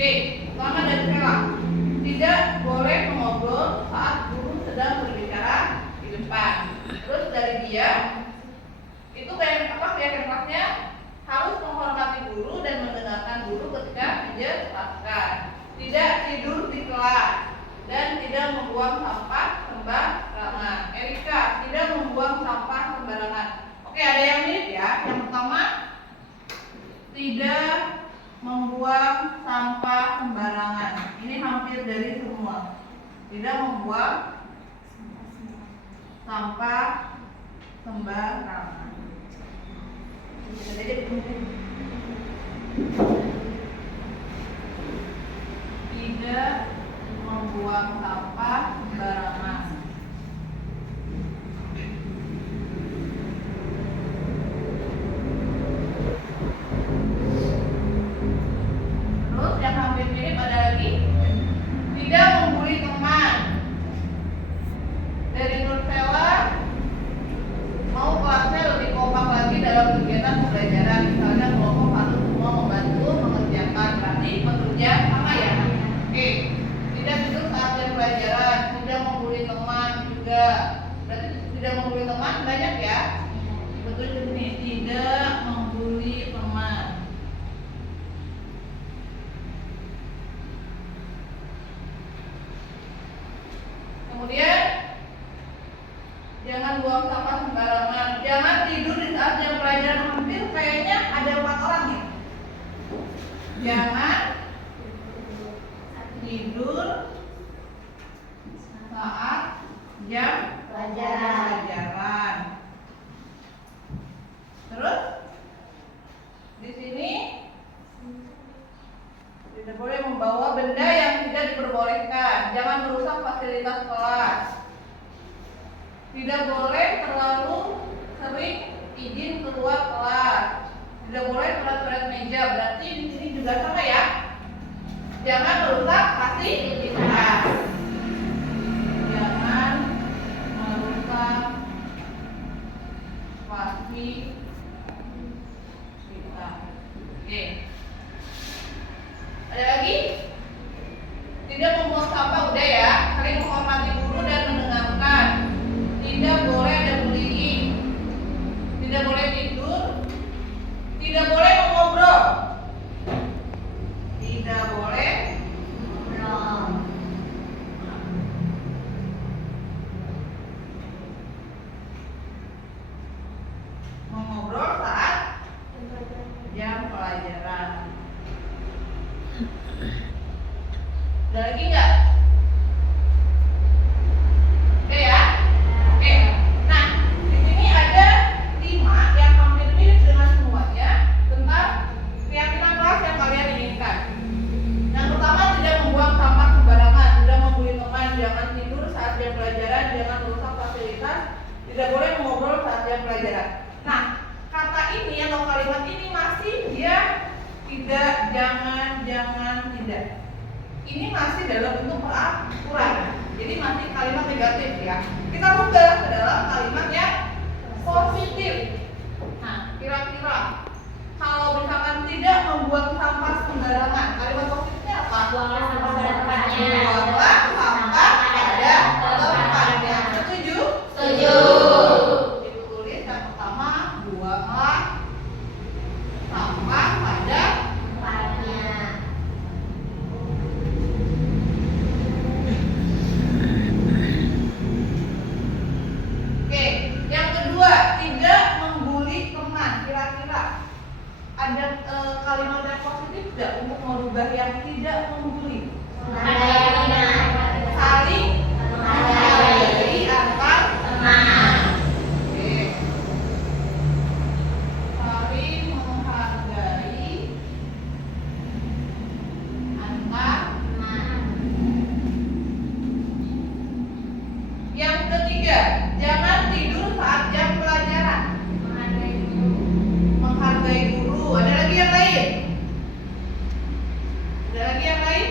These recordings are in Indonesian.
Oke, pertama dari Vela. Tidak boleh mengobrol saat guru sedang berbicara di depan. Terus dari dia, itu kayak apa kelasnya? Harus menghormati guru dan mendengarkan guru ketika dijelaskan. Tidak tidur di kelas dan tidak membuang sampah sembarangan. Erika, tidak membuang sampah sembarangan. Oke, ada yang mirip ya. Yang pertama, tidak membuang sampah sembarangan. Ini hampir dari semua. Tidak membuang sampah sembarangan. Tidak membuang sampah sembarangan. Terus yang hampir mirip ada lagi, tidak membuli teman. Dari Nurvela, mau kelasnya lebih kompak lagi dalam kegiatan pembelajaran. Misalnya kelompok harus semua membantu mengerjakan, berarti bekerja sama ya. Oke, tidak tidur saat jam pelajaran, tidak membuli teman juga. Berarti tidak membuli teman banyak ya. Betul di sini, tidak membuli teman. Kemudian jangan buang sampah sembarangan. Jangan tidur di saat jam pelajaran. Hampir kayaknya ada 4 orang nih. Jangan tidur saat jam pelajaran. Terus di sini tidak boleh membawa benda yang tidak diperbolehkan. Jangan merusak fasilitas kelas. Tidak boleh terlalu sering izin keluar kelas. Tidak boleh berat-berat meja. Berarti di sini juga sama ya. Jangan merusak fasilitas. Jangan merusak fasilitas. Oke. Ada lagi? Tidak membuang sampah udah ya. Saling menghormati guru dan mendengarkan. Tidak boleh ada bullying. Tidak boleh tidur. Tidak boleh mengobrol. Tidak boleh mengobrol. Mengobrol saat jam pelajaran. Ada lagi nggak? Oke ya? Oke. Nah, di sini ada 5 yang hampir mirip dengan semuanya tentang keyakinan kelas yang kalian inginkan. Yang pertama, tidak membuang sampah sembarangan, tidak membuli teman, jangan tidur saat jam pelajaran, jangan merusak fasilitas, tidak boleh mengobrol saat jam pelajaran. Nah, kata ini atau kalimat ini masih dia tidak, jangan, tidak. Ini masih dalam bentuk peraturan. Jadi masih kalimat negatif ya. Kita rubah ke dalam kalimat yang positif. Nah, kira-kira kalau misalkan tidak membuang sampah sembarangan, kalimat positifnya apa? Buanglah sampah pada tempatnya. Buanglah sampah pada tempatnya. Setuju? Setuju. Ditulis yang pertama, buanglah sampah pada Tempatnya. Oke, yang kedua, tidak membuli teman. Kira-kira ada kalimat yang positif tidak untuk merubah yang tidak membuli? Saling menghargai antar Teman. Oke. Saling menghargai antar. Yang ketiga, jangan tidur saat jam pelajaran. Menghargai guru. Ada lagi yang lain? Ada lagi yang lain?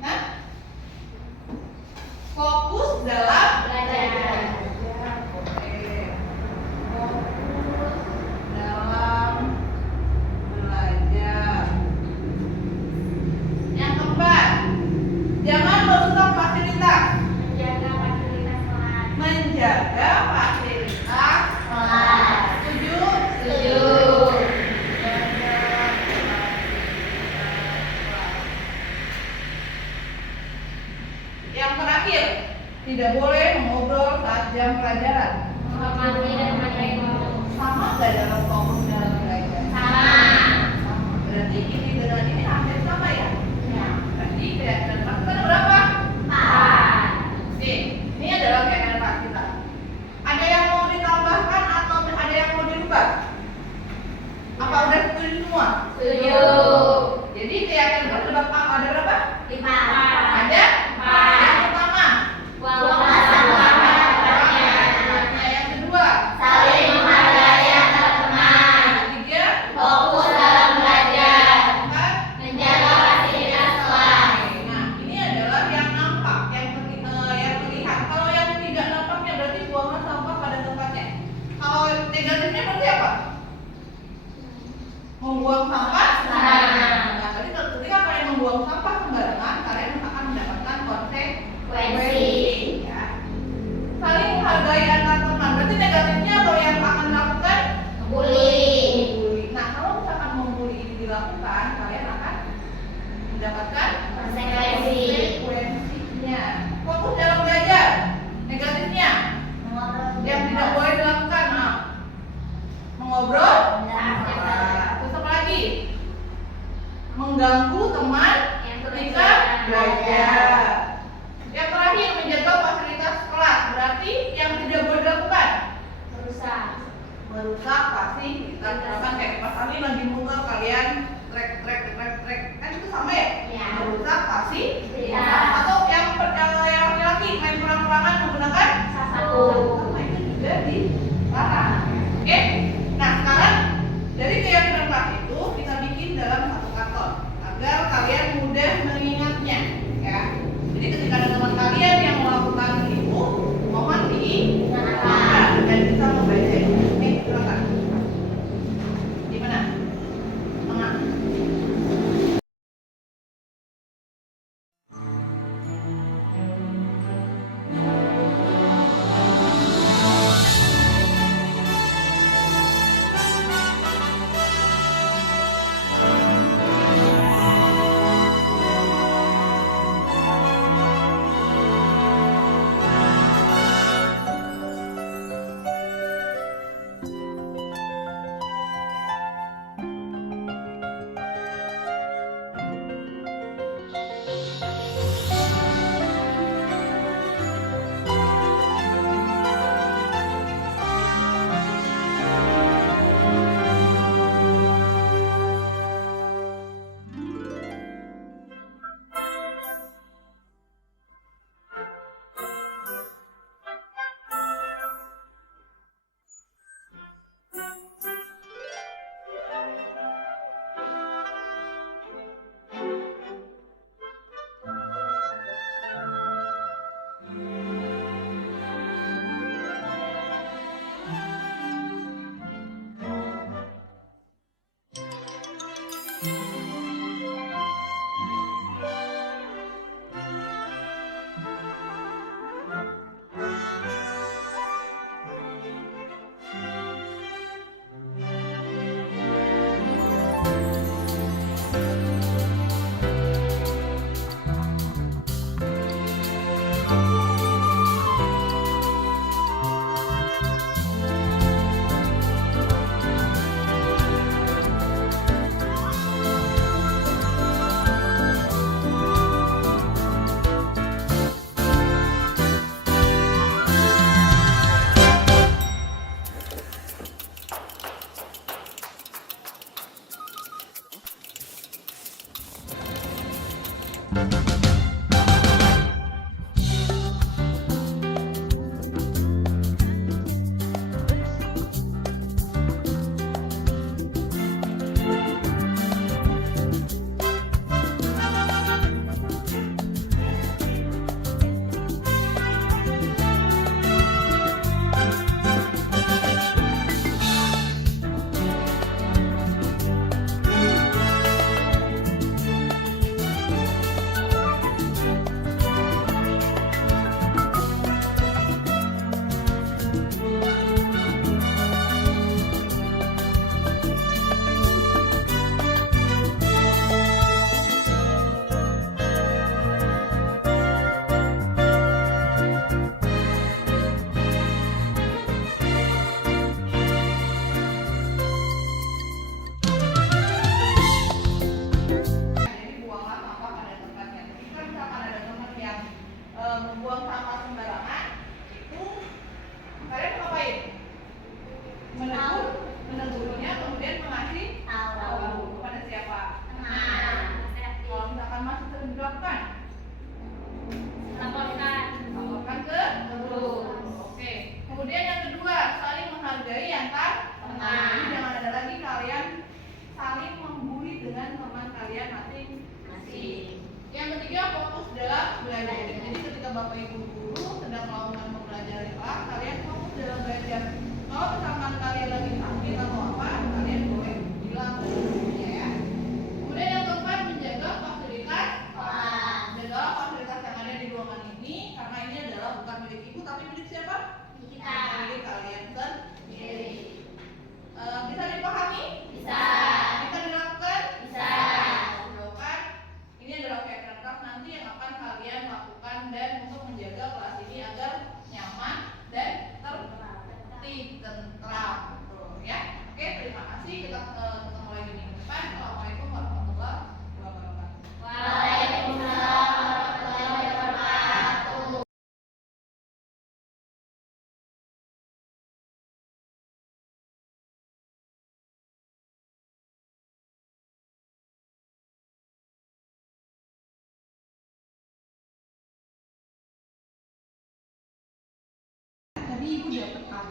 Nah, fokus jam pelajaran? Menghormati dan menghargai guru. Sama nggak dalam fokus dalam belajar? Sama. Sama. Berarti ini dengan ini hampir sama ya? Ya. Berarti keyakinan pas kita ada berapa? 4. Oke, ini adalah keyakinan pas kita. Ada yang mau ditambahkan atau ada yang mau dirubah? Apa udah setuju semua? Setuju. Jadi keyakinan pas ada berapa? 5. Ada? Yang pertama, Buang sampah pada tempatnya. yang kedua, Saling menghargai antar teman. yang ketiga, Fokus dalam belajar. keempat. Menjaga fasilitas kelas. Nah, ini adalah yang nampak, yang terlihat. Kalau yang tidak nampaknya berarti buanglah sampah pada tempatnya. Kalau negatifnya berarti apa? Membuang sampah Sembarangan. Nah, tadi ketika kalian membuang sampah sembarangan, kalian akan mendapatkan konsekuensi. Ya. Saling menghargai antar teman. Berarti negatifnya atau yang akan dilakukan? Membuli. Nah, kalau misalkan membuli ini dilakukan, kalian akan mendapatkan konsekuensinya. Fokus dalam belajar. Negatifnya yang tidak boleh dilakukan, mengobrol. Terus apa lagi? Mengganggu teman ketika belajar. Yang terakhir, menjaga fasilitas kelas. Berarti yang tidak boleh dilakukan? Merusak fasilitas. Misalkan kayak pas kali lagi muka kalian trek kan itu sama ya? Ya. Merusak fasilitas. Ya. Atau yang laki-laki main perang-perangan menggunakan Sapu. sama itu juga dilarang. Oke? Nah, sekarang dari keyakinan kelas itu kita bikin dalam satu karton agar kalian mudah mengingatnya, ya. Jadi ketika ada teman kalian yang melakukan itu, mohon diingatkan dan bisa membaca. Oke, silakan. Di mana?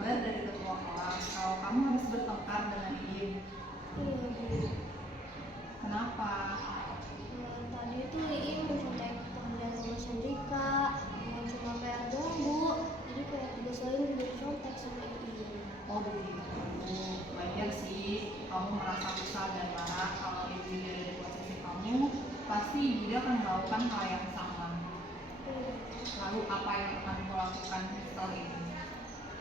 kabar dari ketua kelas kalau kamu habis bertengkar dengan Iin? Iya Bu. Kenapa? Tadi tuh Iin mencontek pekerjaan sama Sandrika, bukan cuma PR doang Bu, jadi kayak tugas lain juga dicontek sama Iin. Oh begitu. Wajar sih kamu merasa kesal dan marah kalau ibu ada di posisi kamu. Pasti ibu akan melakukan hal yang sama. Lalu apa yang akan kamu lakukan setelah ini?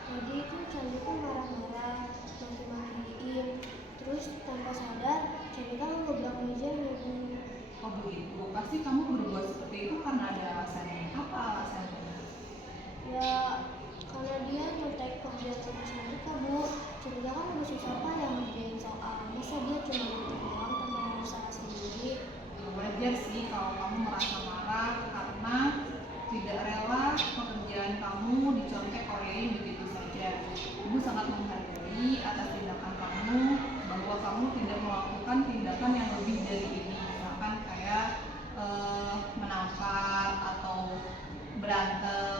Tadi itu Sandrika marah-marah, maki-maki Iin, terus tanpa sadar Sandrika ngeblok mejanya Bu. Oh begitu. Pasti kamu berbuat seperti itu karena ada alasannya. Apa alasannya? Ya karena dia nyontek pekerjaan sama Sandrika Bu. Sandrika kan udah susah payah ngerjain soal, masa dia cuma nyontek doang tanpa berusaha sendiri. Wajar sih kalau kamu merasa marah karena tidak rela pekerjaan kamu dicontek oleh Iin begitu saja. Ibu sangat menghargai atas tindakan kamu bahwa kamu tidak melakukan tindakan yang lebih dari ini, misalkan kayak menampar atau berantem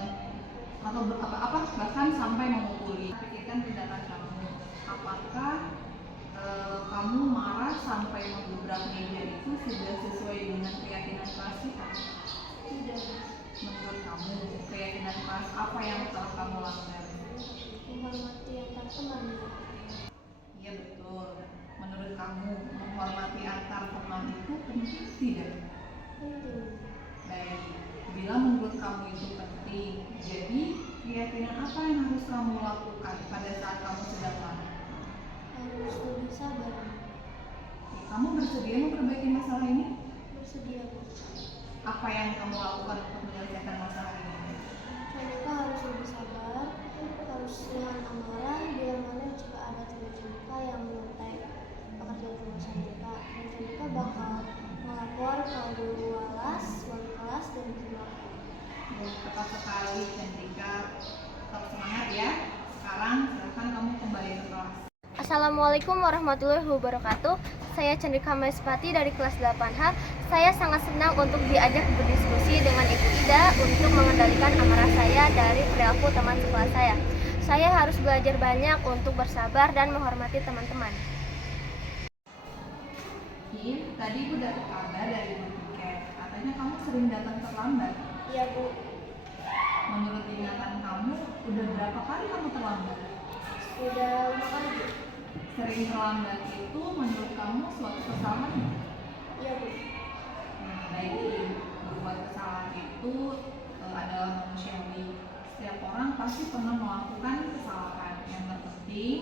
atau apa bahkan sampai memukuli. Pikirkan tindakan kamu. Apakah kamu marah sampai menggebrak meja itu sudah sesuai dengan keyakinan kelas kita? Tidak, Menurut kamu keyakinan kelas apa yang telah kamu langgar? menghormati antar teman Bu. Iya betul. Menurut kamu menghormati antar teman itu penting tidak? Penting. Baik. Bila menurut kamu itu penting, jadi keyakinan apa yang harus kamu lakukan pada saat kamu sedang marah? Harus lebih sabar. Kamu bersedia memperbaiki masalah ini? Bersedia Bu. Apa yang kamu lakukan untuk menyelesaikan masalah ini? Sandrika harus lebih sabar, harus nahan amarah biar mana jika ada teman Sandrika yang menyontek pekerjaan rumah Sandrika, dan Sandrika bakal melapor ke guru kelas, wali kelas, dan guru. Tepat sekali, Chandrika. Tetap semangat ya. Sekarang silakan kamu kembali ke kelas. Assalamualaikum warahmatullahi wabarakatuh. Saya Chandrika Maispati dari kelas 8H. Saya sangat senang untuk diajak berdiskusi dengan Ibu Ida untuk mengendalikan amarah saya dari perilaku teman sekelas saya. Saya harus belajar banyak untuk bersabar dan menghormati teman-teman. Kim, tadi Ibu dapat kabar dari Bu Tiket. Katanya kamu sering datang terlambat. Iya Bu, Menurut ingatan kamu, udah berapa kali kamu terlambat? udah 5 kali Bu. Sering terlambat itu menurut kamu suatu kesalahan? Iya Bu. Nah, baik Kim. Berbuat kesalahan itu adalah manusiawi. Setiap orang pasti pernah melakukan kesalahan. Yang terpenting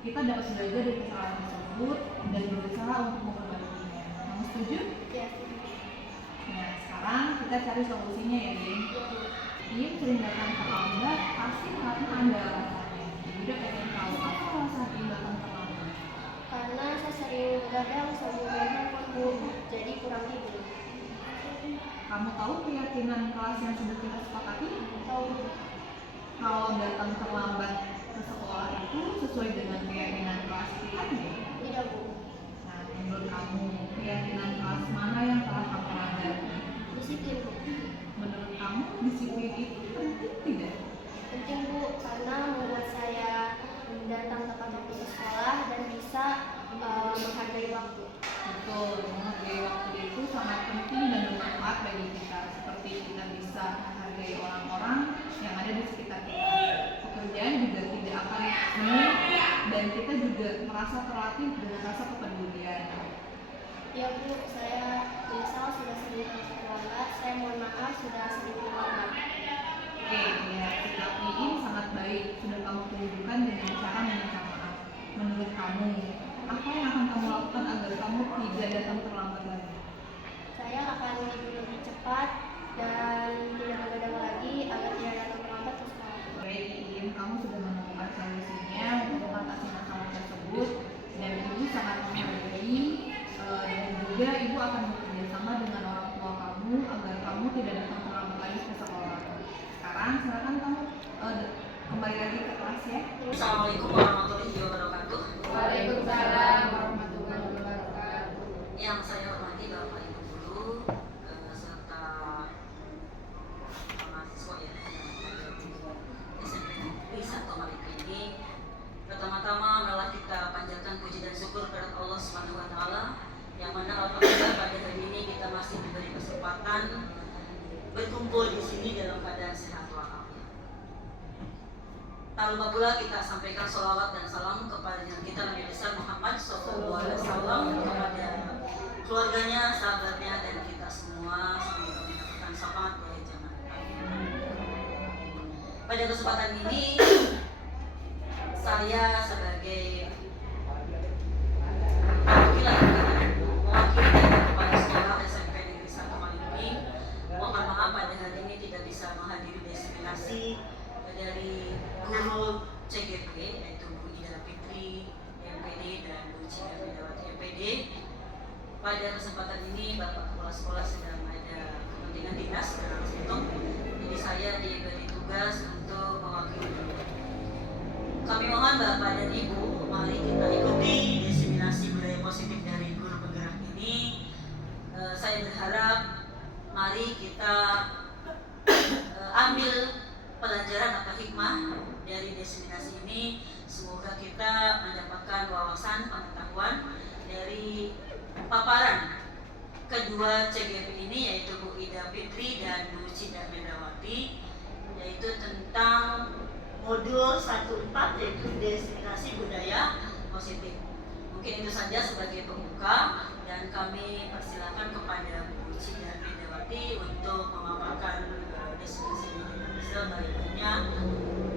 kita dapat belajar dari kesalahan tersebut dan berusaha untuk memperbaikinya. Kamu setuju? Iya. Nah, sekarang kita cari solusinya ya, Din. Din sering datang terlambat pasti karena ada alasannya. Udah pengen tahu apa alasan Din datang terlambat? Karena saya sering begadang sambil main handphone Bu, jadi kurang tidur. Kamu tahu keyakinan kelas yang sudah kita sepakati? Tahu Bu? Kalau datang terlambat ke sekolah itu sesuai dengan keyakinan kelas kita tidak? Tidak Bu. Nah, menurut kamu keyakinan kelas mana yang telah kamu langgar? Disiplin Bu. Menurut kamu disiplin itu penting tidak? Penting Bu, karena membuat saya datang tepat waktu ke sekolah dan bisa menghargai waktu. Betul, menghargai waktu itu sangat penting dan bermanfaat bagi kita. Seperti kita bisa menghargai orang-orang yang ada di sekitar kita. Pekerjaan juga tidak akan semu dan kita juga merasa terlatih dengan rasa kepedulian. Ya Bu, saya menyesal sudah sering terlambat. Saya mohon maaf sudah sering terlambat. Oke, ya, sikap Iin sangat baik. Sudah kamu tunjukkan dengan cara meminta maaf. Menurut kamu, apa yang akan kamu lakukan agar kamu tidak datang terlambat lagi? Saya akan tidur lebih cepat dan tidak begadang lagi agar tidak datang terlambat ke sekolah. Baik, Iin, kamu sudah menemukan solusinya untuk mengatasi masalah tersebut dan Ibu sangat menghargai dan juga Ibu akan bekerja sama dengan orang tua kamu agar kamu tidak datang terlambat lagi ke sekolah. Sekarang silakan kamu kembali lagi ke kelas ya. Assalamualaikum warahmatullahi wabarakatuh. Waalaikumsalam warahmatullahi wabarakatuh. Yang saya hormati Bapak Ibu guru serta mahasiswa yang SMP Negeri 1 Malikini. berkumpul di sini dalam keadaan sehat walafiat. Tak lupa pula kita sampaikan sholawat dan salam kepada yang kita Nabi besar Muhammad SAW, kepada keluarganya, sahabatnya, dan kita semua. Semoga kami dapatkan syafaat dari jamaah. Pada kesempatan ini, saya sebagai mewakili kepala sekolah SMP Negeri 1 Malingping, mohon maaf pada hari ini tidak bisa menghadiri diseminasi dari guru CGP, yaitu Bu Ida Fitri MPD dan Bu Cina Medawati MPD. Pada kesempatan ini Bapak Kepala Sekolah sedang ada kepentingan dinas dalam hitung, jadi saya diberi tugas untuk mewakili. Kami mohon Bapak dan Ibu, mari kita ikuti diseminasi budaya positif dari guru penggerak ini. Saya berharap mari kita ambil pelajaran atau hikmah dari diseminasi ini. Semoga kita mendapatkan wawasan pengetahuan dari paparan kedua CGP ini, yaitu Bu Ida Fitri dan Bu Cina Medawati, yaitu tentang modul 14, yaitu diseminasi budaya positif. Mungkin itu saja sebagai pembuka, dan kami persilakan kepada Bu Cina Medawati untuk memaparkan diseminasi sebaiknya,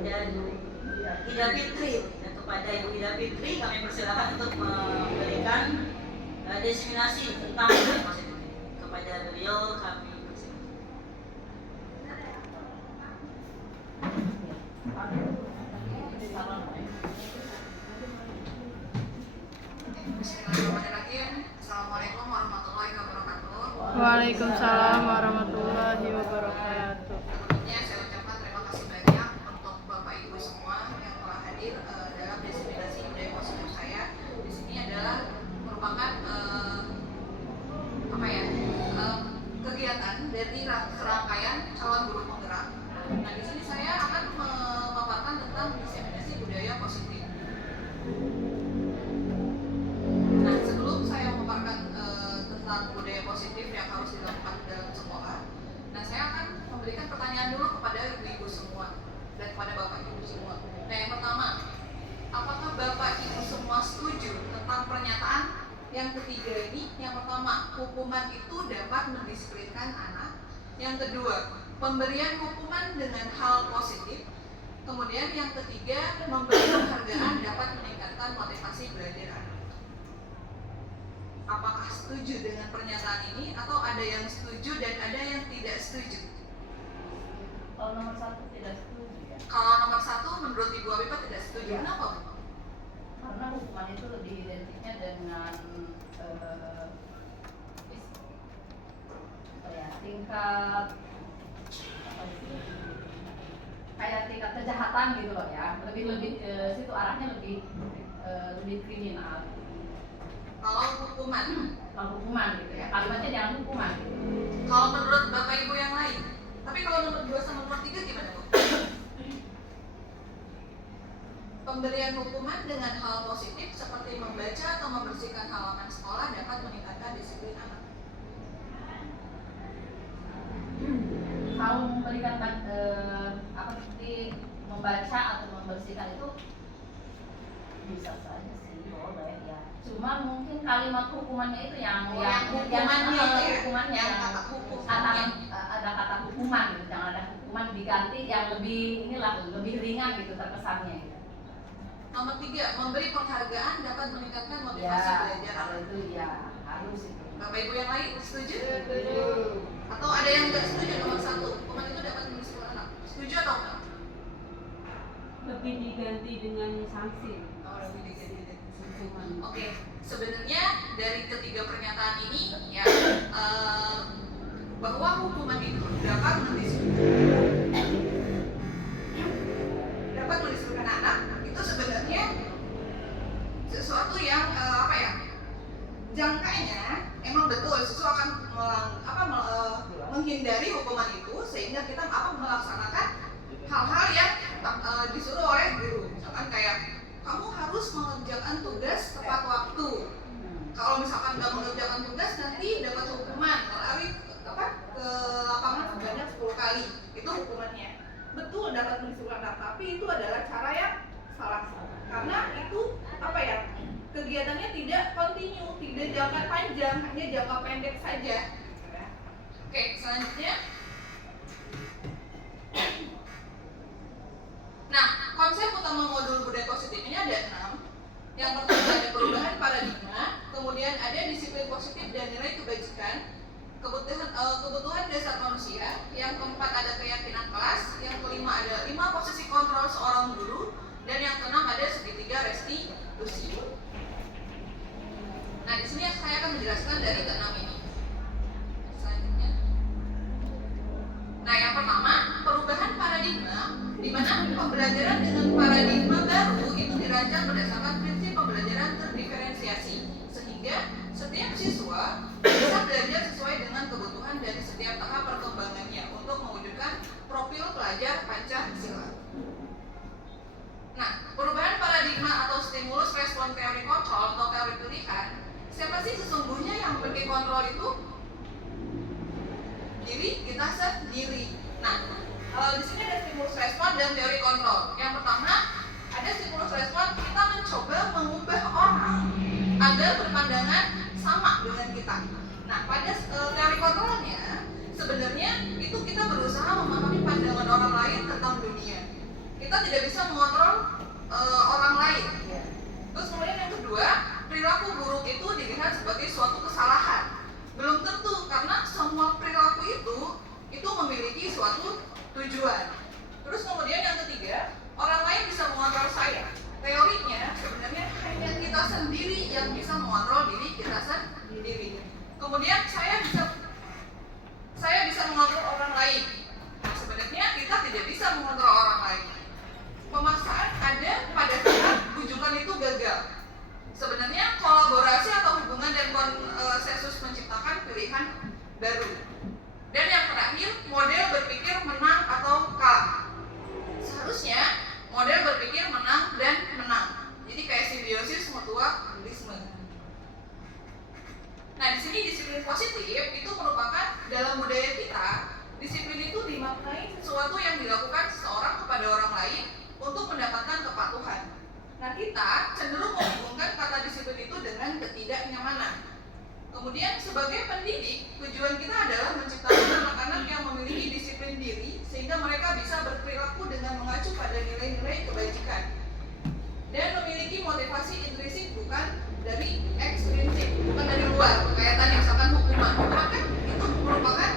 dan Ida Fitri, dan kepada Ibu Ida Fitri kami persilakan untuk memberikan diseminasi tentang budaya positif. Kepada beliau kami persilakan. Bismillahirrahmanirrahim. Assalamualaikum warahmatullahi wabarakatuh. Waalaikumsalam warahmatullahi wabarakatuh. Sebelumnya saya ucapkan terima kasih banyak untuk Bapak Ibu semua yang telah hadir dalam diseminasi budaya positif saya. Di sini adalah merupakan kegiatan dari serangkaian calon guru penggerak. Nah, di sini saya akan memaparkan tentang diseminasi budaya positif. Nah, sebelum saya memaparkan tentang budaya positif yang harus dilakukan dalam sekolah, nah saya akan memberikan pertanyaan dulu kepada ibu-ibu semua dan kepada bapak ibu semua. Nah, yang pertama, apakah bapak ibu semua setuju tentang pernyataan yang ketiga ini? Yang pertama, hukuman itu dapat mendisiplinkan anak. Yang kedua, pemberian hukuman dengan hal positif. Kemudian yang ketiga, memberi penghargaan dapat meningkatkan motivasi belajar anak. Apakah setuju dengan pernyataan ini, atau ada yang setuju dan ada yang tidak setuju? Kalau nomor 1 tidak setuju ya. Kalau nomor 1 menurut Ibu Afifah tidak setuju. Ya. Kenapa, Bu? Karena hukuman itu lebih identiknya dengan tingkat kayak tingkat kejahatan gitu loh ya, lebih ke situ arahnya, lebih kriminal. Kalau hukuman Gitu ya, kalimatnya jangan hukuman gitu. Kalau menurut Bapak Ibu yang lain. Tapi kalau nomor 2 sama nomor 3 gimana, Bu? Pemberian hukuman dengan hal positif seperti membaca atau membersihkan halaman sekolah dapat meningkatkan disiplin anak. Kalau memberikan seperti membaca atau membersihkan itu bisa saja sih, boleh ya. Cuma mungkin kalimat hukumannya itu yang hukumannya yang yang kata hukumannya. ada kata hukuman gitu, jangan ada hukuman diganti yang lebih ringan gitu terkesannya gitu. Nomor 3, memberi penghargaan dapat meningkatkan motivasi belajar kalau anak. itu ya harus itu. Bapak Ibu yang lain setuju? Atau ada yang nggak setuju nomor 1, hukuman itu dapat mendisiplin anak? Setuju atau enggak? Lebih diganti dengan sanksi. Oh, lebih diganti dengan hukuman. Oke, sebenarnya dari ketiga pernyataan ini ya, bahwa hukuman itu dapat mendisiplinkan anak, itu sebenarnya sesuatu yang jangkanya emang betul sesuatu akan menghindari hukuman itu, sehingga kita melaksanakan hal-hal yang disuruh oleh guru. Misalkan kayak kamu harus mengerjakan tugas tepat waktu. Kalau misalkan nggak mengerjakan tugas nanti dapat hukuman, lari ke lapangan sebanyak 10 kali. tidak continue, tidak jangka panjang, hanya jangka pendek saja. Oke, selanjutnya. Nah, konsep utama modul budaya positif ini ada 6. Yang pertama ada perubahan paradigma, kemudian ada disiplin positif dan nilai kebajikan, kebutuhan dasar manusia, yang keempat ada keyakinan kelas, yang kelima ada 5 posisi kontrol seorang guru, dan yang keenam ada segitiga restitusi. Nah, di sini saya akan menjelaskan dari keenam ini. Selanjutnya. Nah, yang pertama, perubahan paradigma, di mana pembelajaran dengan paradigma baru itu dirancang berdasarkan prinsip pembelajaran terdiferensiasi, sehingga setiap siswa bisa belajar sesuai dengan kebutuhan dari setiap tahap perkembangannya untuk mewujudkan profil pelajar Pancasila. Nah, perubahan paradigma atau stimulus respon teori kontrol atau teori pilihan, siapa sih sesungguhnya yang memiliki kontrol itu? Diri kita sendiri. Nah, di sini ada stimulus respon dan teori kontrol. Yang pertama, ada stimulus respon, kita mencoba mengubah orang agar berpandangan sama dengan kita. Nah, pada teori kontrolnya, sebenarnya itu kita berusaha memahami pandangan orang lain tentang dunia. Kita tidak bisa mengontrol orang lain. Terus kemudian yang kedua, perilaku buruk itu dilihat sebagai suatu kesalahan. Belum tentu, karena semua perilaku itu memiliki suatu tujuan. Terus kemudian yang ketiga, orang lain bisa mengontrol saya. Teorinya sebenarnya hanya kita sendiri yang bisa mengontrol diri kita sendiri. Kemudian saya bisa mengontrol orang lain. Nah, sebenarnya kita tidak bisa mengontrol orang lain. Pemaksaan ada pada saat bujukan itu gagal. Sebenarnya kolaborasi atau hubungan dan konsensus menciptakan pilihan baru. Dan yang terakhir, model berpikir menang atau kalah. Seharusnya model berpikir menang dan menang. Jadi kayak simbiosis mutualisme. Nah, di sini disiplin positif itu merupakan dalam budaya kita, disiplin itu dimaknai sesuatu yang dilakukan seseorang kepada orang lain untuk mendapatkan kepatuhan. Nah, kita cenderung menghubungkan kata disiplin itu dengan ketidaknyamanan. Kemudian sebagai pendidik, tujuan kita adalah menciptakan anak-anak yang memiliki disiplin diri sehingga mereka bisa berperilaku dengan mengacu pada nilai-nilai kebajikan dan memiliki motivasi intrinsik bukan dari ekstrinsik, bukan dari luar. Kayak tadi misalkan hukuman, maka itu merupakan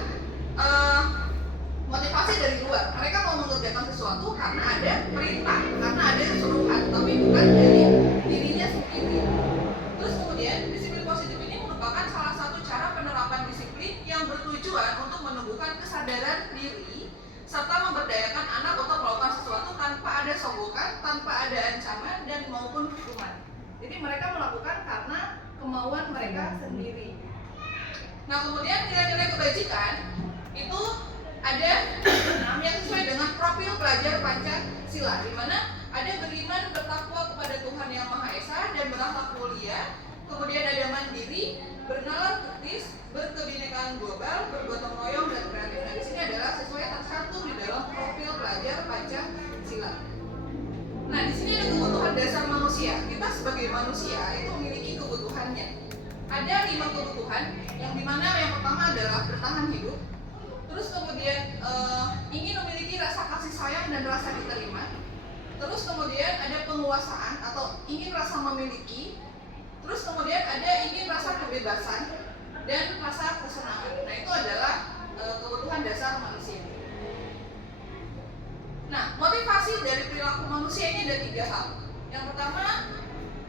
motivasi dari luar. Mereka mau mengerjakan sesuatu karena ada perintah, karena ada suruhan, tapi bukan dari dirinya sendiri. Terus kemudian disiplin positif ini merupakan salah satu cara penerapan disiplin yang bertujuan untuk menumbuhkan kesadaran diri serta memberdayakan anak untuk melakukan sesuatu tanpa ada sogokan, tanpa ada ancaman dan maupun hukuman. Jadi mereka melakukan karena kemauan mereka sendiri. Nah, kemudian nilai-nilai kebajikan itu ada yang sesuai dengan profil pelajar Pancasila, di mana ada beriman, bertakwa kepada Tuhan Yang Maha Esa dan berakhlak mulia. Kemudian ada mandiri, bernalar kritis, berkebinekaan global, bergotong royong dan kreatif. Nah, di sini adalah sesuai tercantum di dalam profil pelajar Pancasila. Nah, di sini ada kebutuhan dasar manusia. Kita sebagai manusia itu memiliki kebutuhannya. Ada 5 kebutuhan, yang dimana yang pertama adalah bertahan hidup. Terus kemudian ingin memiliki rasa kasih sayang dan rasa diterima. Terus kemudian ada penguasaan atau ingin rasa memiliki. Terus kemudian ada ingin rasa kebebasan dan rasa kesenangan. Nah, itu adalah kebutuhan dasar manusia. Nah, motivasi dari perilaku manusia ini ada 3 hal. Yang pertama,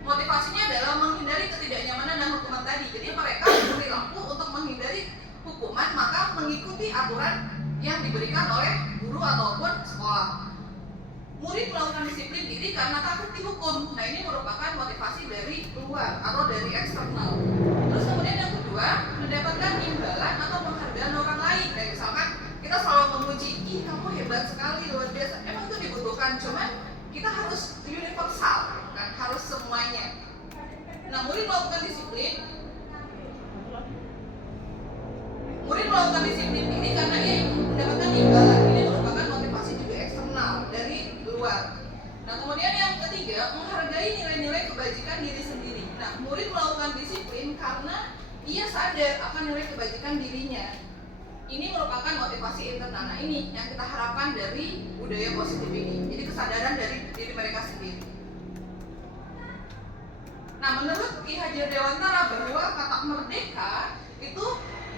motivasinya adalah menghindari ketidaknyamanan dan hukuman tadi. Jadi mereka berperilaku untuk menghindari hukuman, maka mengikuti aturan yang diberikan oleh guru ataupun sekolah. Murid melakukan disiplin diri karena takut dihukum. Nah, ini merupakan motivasi dari luar atau dari eksternal. Terus kemudian yang kedua, mendapatkan imbalan atau penghargaan orang lain. Kayak misalkan kita selalu memuji, ih kamu hebat sekali, luar biasa. Emang itu dibutuhkan, cuman kita harus universal, kan? Harus semuanya. Nah, murid melakukan disiplin ini karena ia mendapatkan imbalan. Ini merupakan motivasi juga eksternal dari luar. Nah, kemudian yang ketiga, menghargai nilai-nilai kebajikan diri sendiri. Nah, murid melakukan dia sadar akan nilai kebajikan dirinya. Ini merupakan motivasi internal. Nah, ini yang kita harapkan dari budaya positif ini. Jadi kesadaran dari diri mereka sendiri. Nah, menurut Ki Hajar Dewantara bahwa kata merdeka itu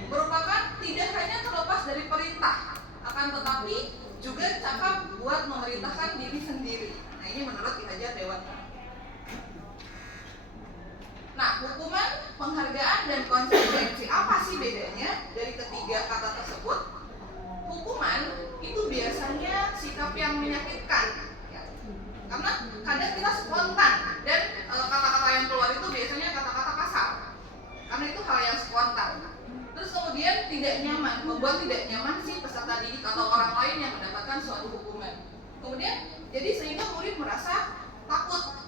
merupakan tidak hanya terlepas dari perintah, akan tetapi juga cakap buat memerintahkan diri sendiri. Nah, ini menurut Ki Hajar Dewantara. Nah, hukuman, penghargaan, dan konsekuensi, apa sih bedanya dari ketiga kata tersebut? Hukuman itu biasanya sikap yang menyakitkan, ya. Karena kadang kita spontan dan kata-kata yang keluar itu biasanya kata-kata kasar, karena itu hal yang spontan. Terus kemudian tidak nyaman, membuat tidak nyaman si peserta didik atau orang lain yang mendapatkan suatu hukuman. Kemudian jadi sehingga murid merasa takut,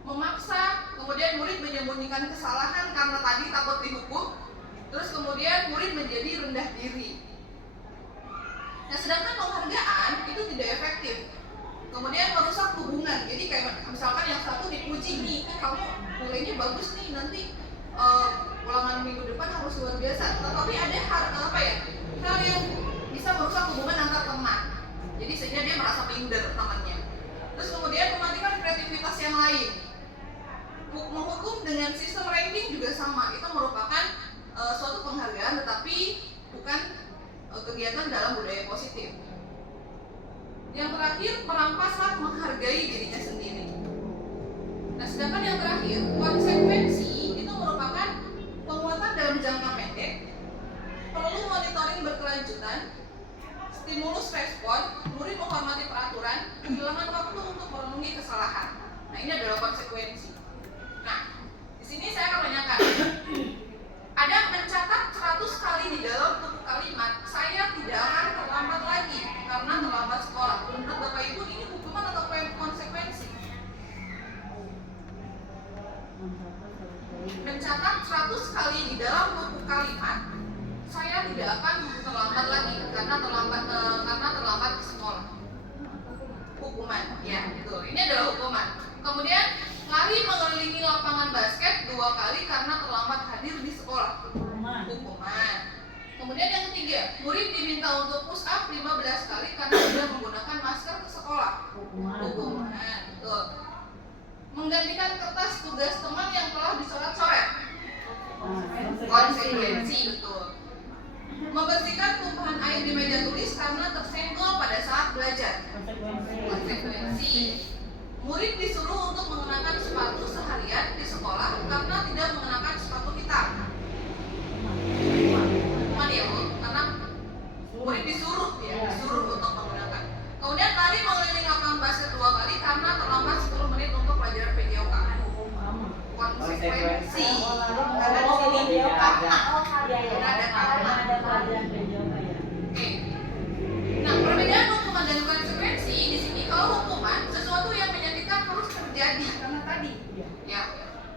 memaksa, kemudian murid menyembunyikan kesalahan karena tadi takut dihukum. Terus kemudian murid menjadi rendah diri. Nah, sedangkan penghargaan itu tidak efektif, kemudian merusak hubungan. Jadi kayak misalkan yang satu dipuji nih, kamu nilainya bagus nih, nanti ulangan minggu depan harus luar biasa. Tetapi ada hal yang bisa merusak hubungan antar teman. Jadi sehingga dia merasa minder temannya. Terus kemudian mematikan kreativitas yang lain. Menghukum dengan sistem ranking juga sama, itu merupakan suatu penghargaan tetapi bukan kegiatan dalam budaya positif. Yang terakhir, merampas hak menghargai dirinya sendiri. Nah, sedangkan yang terakhir, konsekuensi itu merupakan penguatan dalam jangka pendek, perlu monitoring berkelanjutan, stimulus respon, murid menghormati peraturan, kehilangan waktu untuk merenungi kesalahan. Nah, ini adalah konsekuensi. Nah, di sini saya akan menanyakan, ada mencatat 100 kali di dalam buku kalimat, saya tidak akan terlambat lagi karena terlambat sekolah. Menurut Bapak Ibu, ini hukuman atau konsekuensi? Mencatat 100 kali di dalam buku kalimat, saya tidak akan terlambat lagi karena terlambat ke sekolah. Hukuman, ya betul. Ini adalah hukuman. Kemudian lari mengelilingi lapangan basket 2 kali karena terlambat hadir di sekolah. Hukuman. Kemudian yang ketiga, murid diminta untuk push up 15 kali karena tidak menggunakan masker ke sekolah. Hukuman. Betul. Menggantikan kertas tugas teman yang telah dicoret-coret. Konsekuensi, betul. Membersihkan tumpahan air di meja tulis karena tersenggol pada saat belajar. Konsekuensi. Murid disuruh untuk mengenakan sepatu seharian di sekolah karena tidak mengenakan sepatu hitam. Hukuman ya, Bu, karena murid disuruh untuk menggunakan. Kemudian lari mengelilingi lapangan basket 2 kali karena terlambat 10 menit untuk pelajaran PJOK. Konsekuensi. Karena di sini karena ada karena. Oke. Nah, perbedaan hukuman dan konsekuensi di sini, kalau hukuman sesuatu yang menyakitkan harus terjadi karena tadi, ya,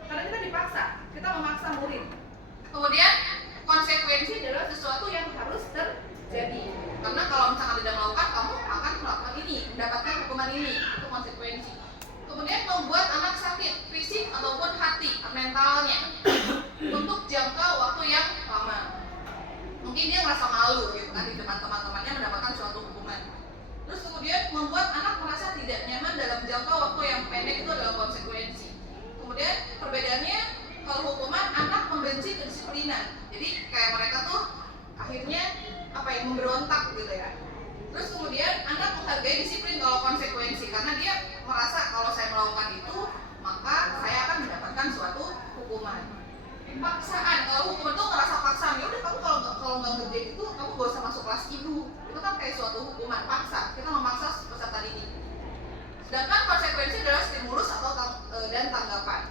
karena kita dipaksa, kita memaksa murid. Kemudian konsekuensi adalah sesuatu yang harus terjadi, karena kalau misalkan tidak melakukan, kamu akan melakukan ini, mendapatkan hukuman ini, itu konsekuensi. Kemudian membuat anak sakit fisik ataupun hati, mentalnya, untuk jangka waktu yang lama. Mungkin dia merasa malu gitu kan di depan teman-temannya mendapatkan suatu hukuman. Terus kemudian membuat anak merasa tidak nyaman dalam jangka waktu yang pendek, itu adalah konsekuensi. Kemudian perbedaannya, kalau hukuman anak membenci kedisiplinan. Jadi kayak mereka tuh akhirnya memberontak gitu ya. Terus kemudian anak menghargai disiplin kalau konsekuensi, karena dia merasa kalau saya melakukan itu maka saya akan mendapatkan suatu hukuman. Paksaan, kalau hukuman itu ngerasa paksaan, ya udah kamu kalau nggak ngerjain itu kamu gak usah masuk kelas ibu. Itu kan kayak suatu hukuman, paksa. Kita memaksa peserta didik. Sedangkan konsekuensi adalah stimulus dan tanggapan.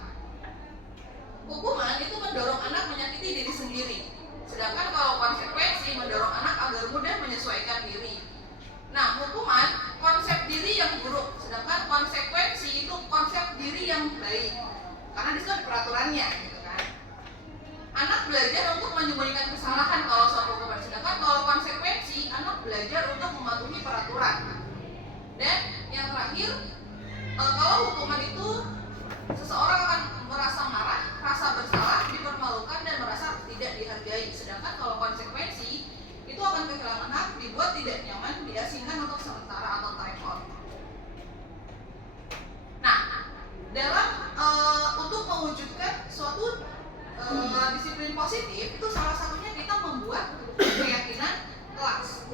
Hukuman itu mendorong anak menyakiti diri sendiri. Sedangkan kalau konsekuensi mendorong anak agar mudah menyesuaikan diri. Nah, hukuman konsep diri yang buruk, sedangkan konsekuensi itu konsep diri yang baik. Karena di situ ada peraturannya, gitu kan. Anak belajar untuk menyembunyikan kesalahan kalau suatu hukuman, sedangkan kalau konsekuensi anak belajar untuk mematuhi peraturan. Dan yang terakhir, kalau hukuman itu seseorang akan merasa marah, rasa bersalah, dipermalukan dan merasa Sedangkan kalau konsekuensi itu akan kehilangan hak, dibuat tidak nyaman, diasingkan untuk sementara atau time out. Nah, dalam untuk mewujudkan suatu disiplin positif itu salah satunya kita membuat keyakinan kelas.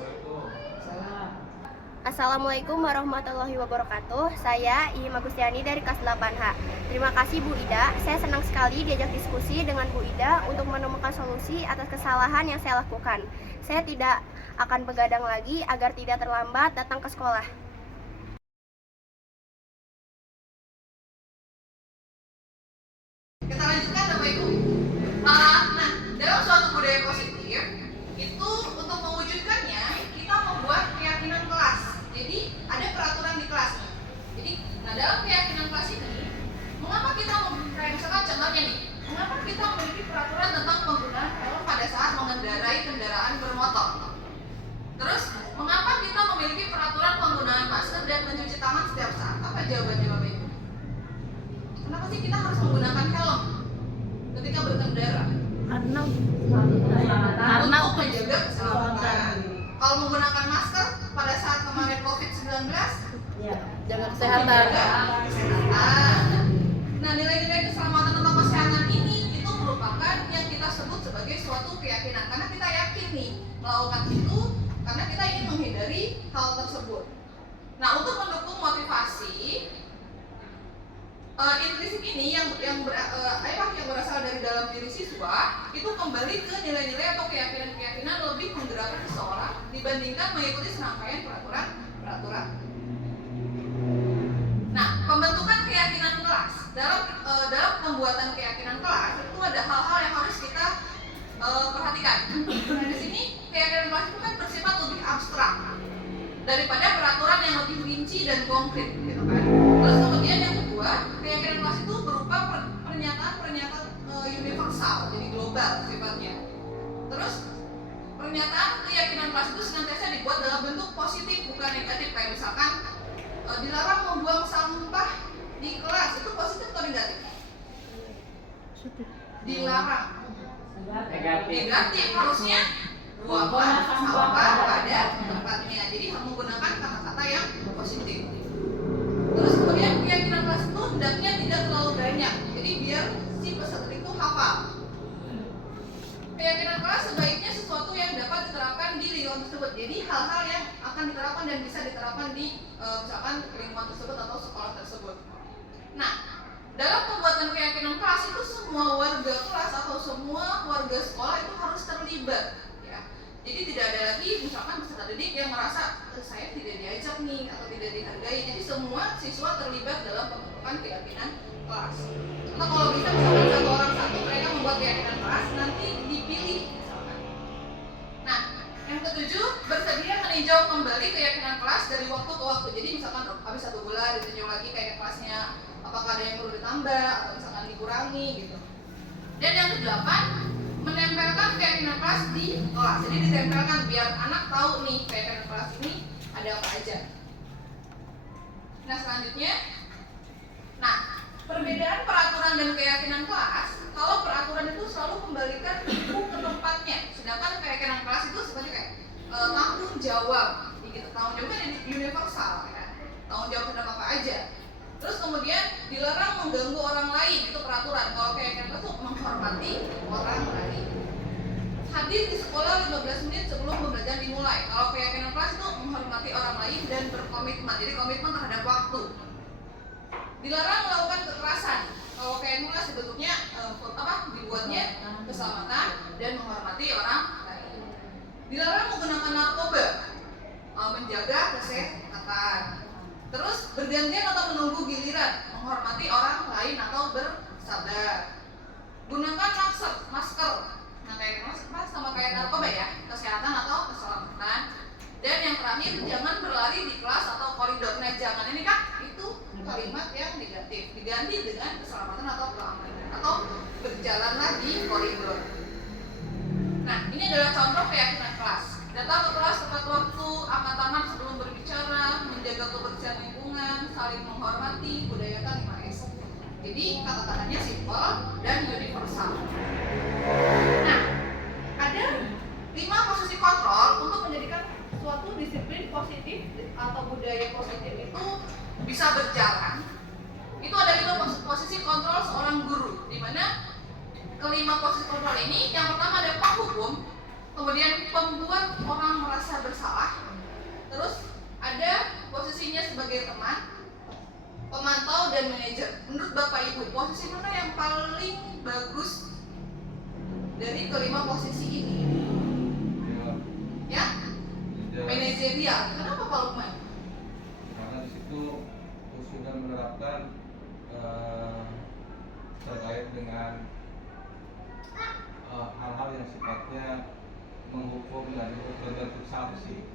Assalamualaikum warahmatullahi wabarakatuh. Saya Iim Agustiani dari kelas 8H. Terima kasih Bu Ida. Saya senang sekali diajak diskusi dengan Bu Ida untuk menemukan solusi atas kesalahan yang saya lakukan. Saya tidak akan begadang lagi agar tidak terlambat datang ke sekolah. Kita lanjutkan Bapak Ibu. Nah, dalam suatu budaya positif itu untuk mewujudkannya kita membuat keyakinan kelas. Jadi ada peraturan di kelas. Jadi, dalam keyakinan kelas ini, mengapa kita kayak misalkan contohnya nih, mengapa kita memiliki peraturan tentang penggunaan helm pada saat mengendarai kendaraan bermotor? Terus, mengapa kita memiliki peraturan penggunaan masker dan mencuci tangan setiap saat? Apa jawabannya Bapak Ibu? Kenapa sih kita harus menggunakan helm ketika berkendara? Karena Untuk menjaga keselamatan. Kalau menggunakan masker pada saat kemarin COVID-19, jaga kesehatan. kesehatan. Nah, nilai-nilai keselamatan atau kesehatan ini itu merupakan yang kita sebut sebagai suatu keyakinan, karena kita yakin nih melakukan itu karena kita ingin menghindari hal tersebut. Nah, untuk mendukung motivasi intrinsik ini yang berasal dari dalam diri siswa itu kembali ke nilai-nilai atau keyakinan-keyakinan lebih menggerakkan seseorang dibandingkan mengikuti serangkaian peraturan. Nah, pembentukan keyakinan kelas dalam pembuatan keyakinan kelas itu ada hal-hal yang harus kita perhatikan. Nah, di sini keyakinan kelas itu kan bersifat lebih abstrak daripada peraturan yang lebih rinci dan konkret, gitu kan. Terus kemudian yang kedua, keyakinan kelas itu berupa pernyataan universal, jadi global sifatnya. Terus pernyataan keyakinan kelas itu senantiasa dibuat dalam bentuk positif bukan negatif, kayak misalkan dilarang membuang sampah di kelas, itu positif atau negatif? Dilarang negatif, harusnya buanglah sampah pada tempatnya. Jadi menggunakan kata-kata yang positif. Terus kemudian keyakinan kelas itu hendaknya tidak terlalu banyak, jadi biar si peserta itu hafal. Keyakinan kelas sebaiknya sesuatu yang dapat diterapkan di lingkungan tersebut. Jadi hal-hal yang akan diterapkan dan bisa diterapkan di misalkan lingkungan tersebut atau sekolah tersebut. Nah, dalam pembuatan keyakinan kelas itu semua warga kelas atau semua warga sekolah itu harus terlibat, ya. Jadi tidak ada lagi misalkan peserta didik yang merasa saya tidak diajak nih atau tidak dihargai. Jadi semua siswa terlibat dalam pembentukan keyakinan kelas. Atau kalau bisa misalkan satu orang satu mereka membuat keyakinan kelas, nanti dipilih misalkan. Nah, yang ketujuh, bersedia meninjau kembali keyakinan kelas dari waktu ke waktu. Jadi misalkan habis 1 bulan ditinjau lagi keyakinan kelasnya, apakah ada yang perlu ditambah atau misalkan dikurangi gitu. Dan yang kedelapan, menempelkan keyakinan kelas di kelas. Jadi ditempelkan biar anak tahu nih keyakinan kelas ini ada apa aja. Nah, selanjutnya, perbedaan peraturan dan keyakinan kelas. Kalau peraturan itu selalu kembalikan ibu ke tempatnya, sedangkan keyakinan kelas itu seperti kayak tanggung jawab, gitu. Tanggung jawab kan universal, ya. Tanggung jawab terhadap apa aja. Terus kemudian dilarang mengganggu orang lain, itu peraturan. Kalau keyakinan kelas itu menghormati orang lain. Hadir di sekolah 15 menit sebelum pembelajaran dimulai. Kalau keyakinan kelas itu menghormati orang lain dan berkomitmen. Jadi komitmen terhadap waktu. Dilarang melakukan kekerasan. Kalau keyakinan kelas sebetulnya dibuatnya keselamatan dan menghormati orang lain. Dilarang menggunakan narkoba, menjaga kesehatan. Terus bergantian atau menunggu giliran, menghormati orang lain atau bersabar. Gunakan masker. Nah, kayak sama kayak narkoba ya, kesehatan atau keselamatan. Dan yang terakhir, jangan berlari di kelas atau koridor. Nah, jangan ini kan itu kalimat yang negatif, diganti dengan keselamatan atau keamanan atau berjalanlah di koridor. Nah, ini adalah contoh keyakinan kelas. Datang ke kelas tepat waktu, angkat tangan sebelum berbicara, menjaga kebersihan lingkungan, saling menghormati, budayakan 5S. Jadi kata-katanya simpel dan universal. Nah, ada bisa berjalan, itu ada 5 posisi kontrol seorang guru, di mana kelima posisi kontrol ini yang pertama ada penghukum, kemudian pembuat orang merasa bersalah, terus ada posisinya sebagai teman, pemantau, dan manajer. Menurut Bapak Ibu, posisi mana yang paling bagus dari kelima posisi ini? Ya? Manajerial. Kenapa Pak Lukman? Karena di situ sudah menerapkan terkait dengan hal-hal yang sifatnya menghukum dan berbentuk sanksi.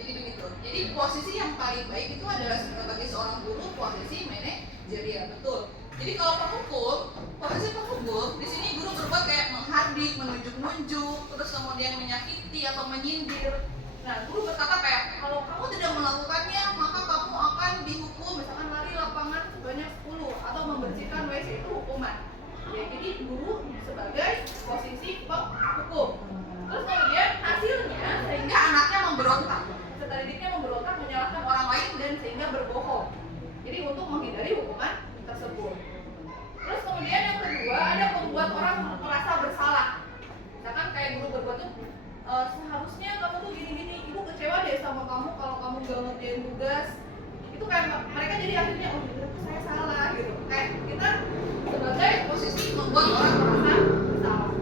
Jadi begitu. Jadi posisi yang paling baik itu adalah sebagai seorang guru, posisi manajerial, betul. Jadi kalau penghukum, posisi penghukum di sini guru berbuat kayak menghardik, menunjuk-nunjuk, terus kemudian menyakiti atau menyindir. Nah, guru berkata kayak kalau kamu tidak melakukannya, maka kamu akan dihukum, misalkan lari lapangan sebanyak 10 atau membersihkan WC, itu hukuman. Ya, jadi guru sebagai posisi penghukum. Terus kemudian hasilnya sehingga anaknya memberontak, peserta didiknya memberontak, menyalahkan orang lain dan sehingga berbohong. Jadi untuk menghindari hukuman tersebut. Terus kemudian yang kedua ada membuat orang merasa bersalah. Misalkan kayak guru berbuat tuh seharusnya kamu tuh gini-gini, ibu kecewa deh sama kamu kalau kamu gak ngerjain tugas. Itu kayak mereka jadi akhirnya oh berarti saya salah gitu. Kayak kita sebagai posisi membuat orang merasa bersalah.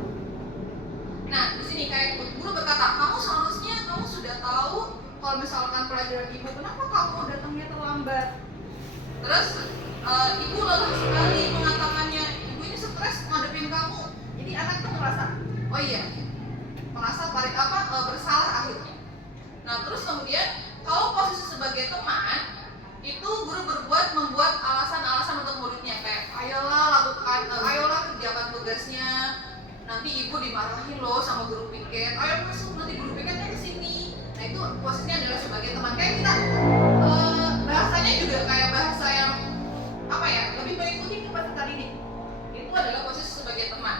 Nah di sini kayak guru berkata kamu seharusnya kamu sudah tahu kalau misalkan pelajaran ibu kenapa kamu datangnya terlambat. Terus ibu lelah sekali mengatakannya, ibu ini stres ngadepin kamu. Jadi anak tuh merasa, oh iya, merasa bersalah akhirnya. Nah terus kemudian kalau posisi sebagai teman, itu guru membuat alasan-alasan untuk muridnya kayak, ayolah kerjakan tugasnya. Nanti ibu dimarahin loh sama guru piket. Ayo masuk, nanti guru piketnya kesini. Nah itu posisinya adalah sebagai teman. Kayak kita bahasanya juga kayak bahasa yang lebih mengikuti ke peserta didik. Itu adalah posisi sebagai teman.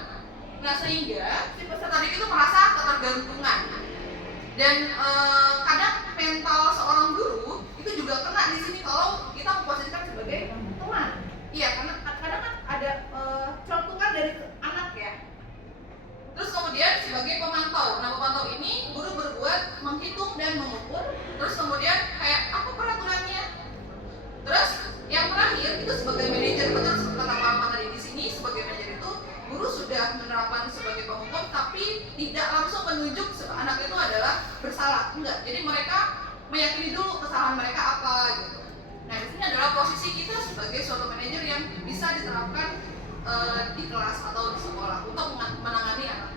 Nah sehingga si peserta didik itu merasa ketergantungan. Dan kadang mental seorang guru itu juga kena di sini kalau kita memposisikan sebagai teman. Iya, karena kadang kan ada contohkan dari anak ya. Terus kemudian sebagai pemantau. Nah pemantau ini guru berbuat menghitung dan mengukur. Terus kemudian kayak apa peraturannya. Terus yang terakhir itu sebagai manajer, betul seperti kata Pak Ahmad tadi di sini sebagai manajer itu guru sudah menerapkan sebagai penghukum tapi tidak langsung menunjuk anak itu adalah bersalah, enggak. Jadi mereka meyakini dulu kesalahan mereka apa gitu. Nah di sini adalah posisi kita sebagai suatu manajer yang bisa diterapkan di kelas atau di sekolah untuk menangani anak.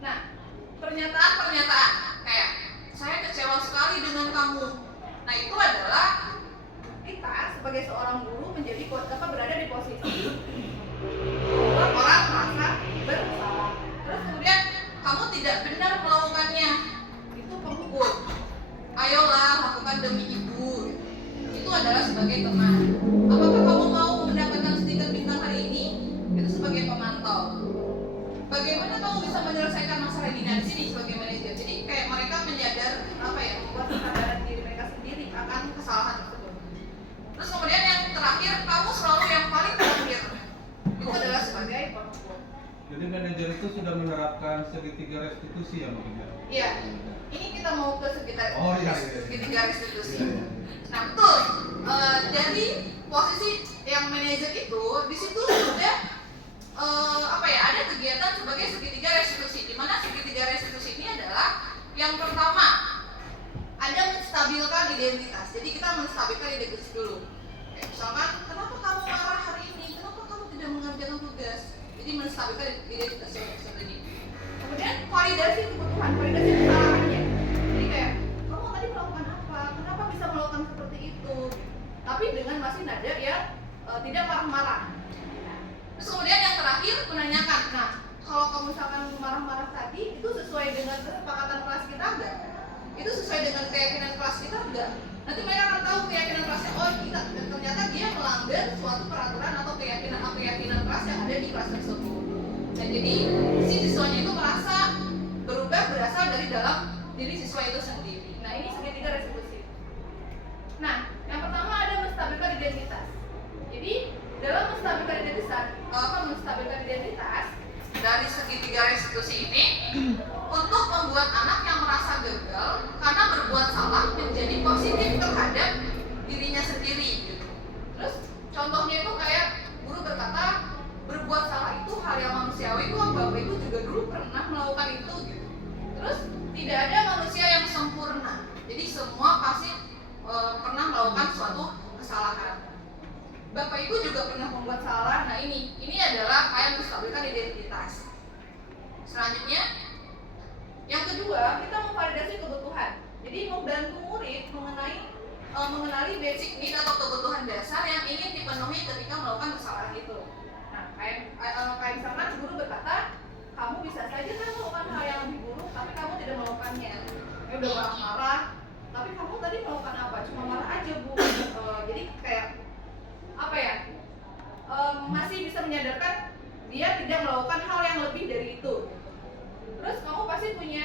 Nah pernyataan kayak saya kecewa sekali dengan kamu. Nah itu adalah kita sebagai seorang guru menjadi berada di posisi membuat orang merasa bersalah. Terus kemudian kamu tidak benar melakukannya, itu penghukum. Ayolah lakukan demi ibu. Itu adalah sebagai teman. Apakah kamu mau mendapatkan stiker bintang hari ini? Itu sebagai pemantau. Bagaimana kamu bisa menyelesaikan masalah ini? Nah di sini sebagai manajer. Jadi kayak mereka menyadar membuat kesadaran diri mereka sendiri akan kesalahan tersebut. Terus kemudian yang terakhir, kamu selalu yang paling terakhir. Itu adalah sebagai penghukum. Jadi manajer itu sudah menerapkan segitiga restitusi ya Mbak? Iya. Ini kita mau ke segitiga restitusi. Iya. Nah betul. Dari posisi yang manajer itu, di situ sudah ada kegiatan sebagai segitiga restitusi. Di mana segitiga restitusi ini adalah yang pertama ada menstabilkan identitas. Jadi kita menstabilkan identitas dulu. Kayak misalkan, kenapa kamu marah hari ini? Kenapa kamu tidak mengerjakan tugas? Jadi menstabilkan identitas peserta didik. Kemudian validasi kebutuhan, validasi kesalahannya. Jadi kayak, kamu tadi melakukan apa? Kenapa bisa melakukan seperti itu? Tapi dengan masih nada yang tidak marah-marah. Terus kemudian yang terakhir menanyakan, nah kalau kamu misalkan marah-marah tadi itu sesuai dengan kesepakatan kelas kita enggak? Itu sesuai dengan keyakinan kelas kita enggak? Nanti mereka akan tahu keyakinan kelasnya, oh kita ternyata dia melanggar suatu peraturan atau keyakinan kelas yang ada di kelas tersebut. Dan jadi si siswanya itu merasa berubah berasal dari dalam diri siswa itu sendiri. Nah ini ini untuk membuat anak yang merasa gagal karena berbuat salah menjadi positif terhadap dirinya sendiri gitu. Terus contohnya itu kayak guru berkata berbuat salah itu hal yang manusiawi kok, Bapak Ibu juga dulu pernah melakukan itu gitu. Terus tidak ada manusia yang sempurna. Jadi semua pasti pernah melakukan suatu kesalahan. Bapak Ibu juga pernah membuat salah. Nah ini adalah kayak menstabilkan identitas. Selanjutnya, yang kedua kita memvalidasi kebutuhan. Jadi membantu murid mengenali basic need atau kebutuhan dasar yang ingin dipenuhi ketika melakukan kesalahan itu. Nah kayak misalkan guru berkata, kamu bisa saja kan melakukan hal yang lebih buruk, tapi kamu tidak melakukannya. Ya udah marah-marah, tapi kamu tadi melakukan apa? Cuma marah aja Bu. Jadi kayak apa ya? Masih bisa menyadarkan dia tidak melakukan hal yang lebih dari itu. Terus kamu pasti punya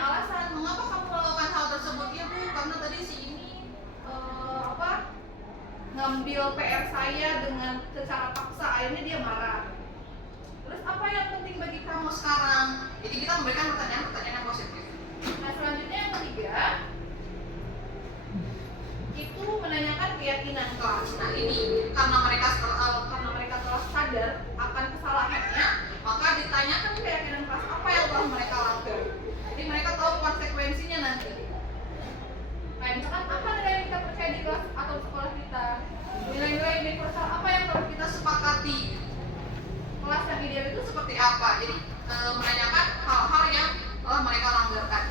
alasan mengapa kamu melakukan hal tersebut. Ya Bu, karena tadi si ini ngambil PR saya dengan secara paksa, akhirnya dia marah. Terus apa yang penting bagi kamu sekarang? Jadi kita memberikan pertanyaan yang positif. Nah selanjutnya yang ketiga itu menanyakan keyakinan kelas. Nah ini karena mereka telah sadar akan kesalahannya, maka ditanyakan keyakinan kelas apa yang telah mereka lakukan. Jadi mereka tahu konsekuensinya nanti. Nah misalkan apa nilai yang kita percaya di kelas atau sekolah kita, nilai-nilai universal apa yang telah kita sepakati, kelas yang ideal itu seperti apa. Jadi menanyakan hal-hal yang telah mereka langgarkan.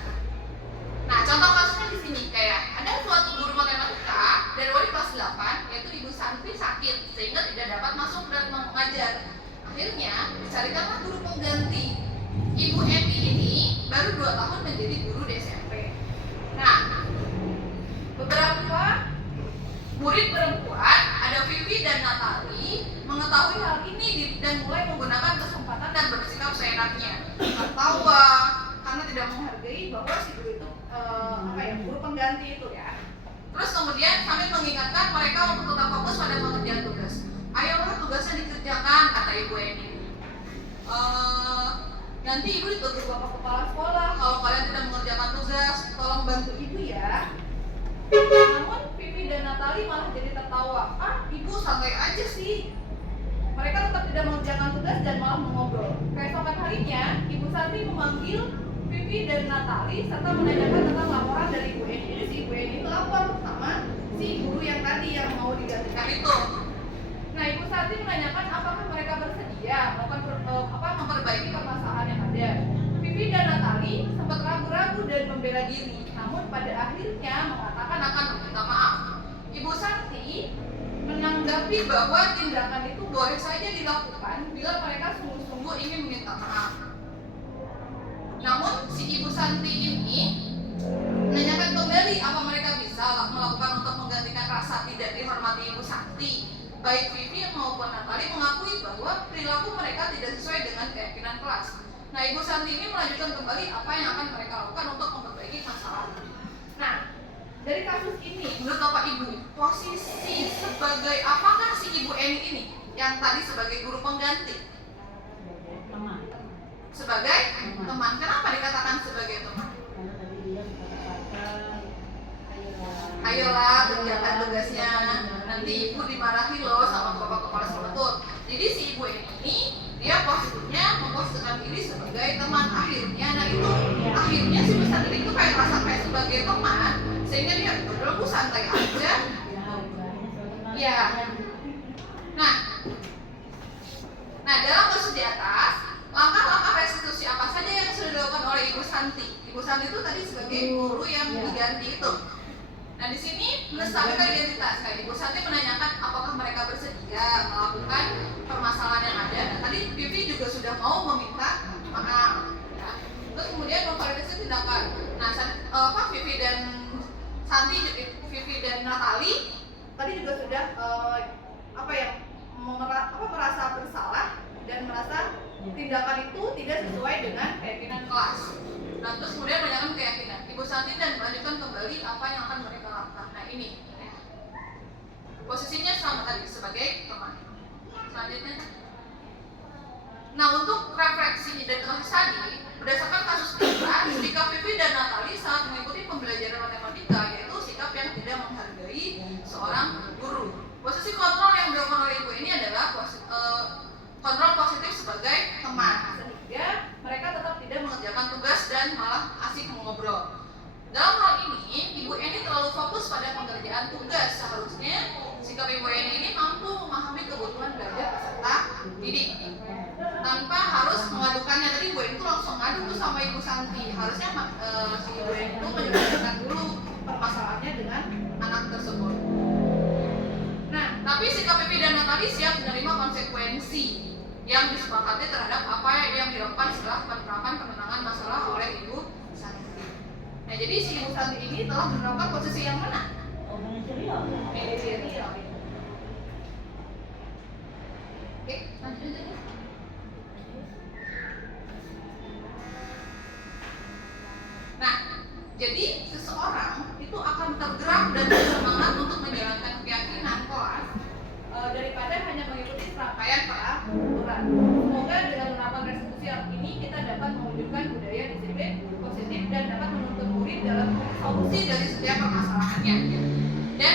Nah contoh kasusnya di sini kayak ada suatu guru matematika dari wali kelas 8, yaitu Ibu Santi sakit sehingga tidak dapat masuk dan mengajar. Akhirnya dicarikanlah guru pengganti. Ibu Eni ini baru 2 tahun menjadi guru di SMP. Nah beberapa murid perempuan ada Vivi dan Natali mengetahui hal ini dan mulai menggunakan kesempatan dan bersikap seenaknya, tertawa karena tidak menghargai bahwa si guru itu guru pengganti itu ya. Terus kemudian sambil mengingatkan mereka untuk tetap fokus pada pengerjaan tugas. Ayolah tugasnya dikerjakan, kata Ibu Eni. Nanti Ibu ditegur Bapak Kepala Sekolah kalau kalian tidak mengerjakan tugas, tolong bantu Ibu ya. Namun Vivi dan Natali malah jadi tertawa. Ibu santai aja sih. Mereka tetap tidak mengerjakan tugas dan malah mengobrol. Keesokan harinya, Ibu Santi memanggil Vivi dan Natali serta menanyakan tentang laporan dari Ibu Eni. Jadi si Ibu Eni itu lapor sama si guru yang tadi yang mau digantikan itu. Nah Ibu Santi menanyakan apakah mereka bersedia memperbaiki permasalahan yang ada. Vivi dan Natali sempat ragu-ragu dan membela diri, namun pada akhirnya mengatakan akan meminta maaf. Ibu Santi menanggapi bahwa tindakan itu boleh saja dilakukan bila mereka sungguh-sungguh ingin meminta maaf. Namun si Ibu Santi ini menanyakan kembali apa mereka bisa melakukan untuk menggantikan rasa tidak dihormati Ibu Santi. Baik Vivi maupun Natali mengakui bahwa perilaku mereka tidak sesuai dengan keyakinan kelas. Nah Ibu Santi ini melanjutkan kembali apa yang akan mereka lakukan untuk memperbaiki masalah. Nah dari kasus ini menurut Bapak Ibu, posisi sebagai apakah si Ibu Eni ini yang tadi sebagai guru pengganti? Teman. Sebagai teman. Kenapa dikatakan sebagai teman? Karena tadi dia kata-kata Ayolah kerjakan tugasnya, nanti Ibu dimarahi loh sama Bapak Kepala Sekolah. Betul. Jadi si Ibu ini dia posisinya memposisikan diri sebagai teman. Akhirnya si Ibu Santi itu kayak merasa kayak sebagai teman, sehingga dia udah Bu santai aja. Ya. Nah dalam kasus di atas, langkah-langkah restitusi apa saja yang sudah dilakukan oleh Ibu Santi? Ibu Santi itu tadi sebagai guru yang diganti itu. Nah di sini menstabilkan identitas. Kayak Ibu Santi menanyakan apakah mereka bersedia melakukan permasalahan yang ada. Nah tadi Vivi juga sudah mau meminta maaf. Ya. Terus kemudian memvalidasi tindakan. Nah Vivi dan Santi, Vivi dan Natali tadi juga sudah merasa bersalah dan merasa tindakan itu tidak sesuai dengan keyakinan kelas. Nah terus kemudian menanyakan keyakinan Ibu Santi dan melanjutkan kembali apa yang akan mereka lakukan. Nah ini posisinya sama tadi sebagai teman. Selanjutnya, nah untuk didik tanpa harus mengadukannya. Tadi Bu itu langsung ngadu tuh sama Ibu Santi. Harusnya si Bu itu menyelesaikan dulu permasalahannya dengan anak tersebut. Nah, tapi si KPPidana tadi siap menerima konsekuensi yang disepakati terhadap apa yang dilakukan setelah penerapan kemenangan masalah oleh Ibu Santi. Nah, jadi si Ibu Santi ini telah menerapkan posisi yang mana? Manajerial. Manajerial. Oke, lanjut aja. Nah, jadi seseorang itu akan tergerak dan bersemangat untuk menjalankan keyakinan kelas daripada hanya mengikuti serangkaian peraturan. Semoga dengan menerapkan restitusi ini kita dapat mewujudkan budaya disiplin positif dan dapat menuntun murid dalam solusi dari setiap permasalahannya dan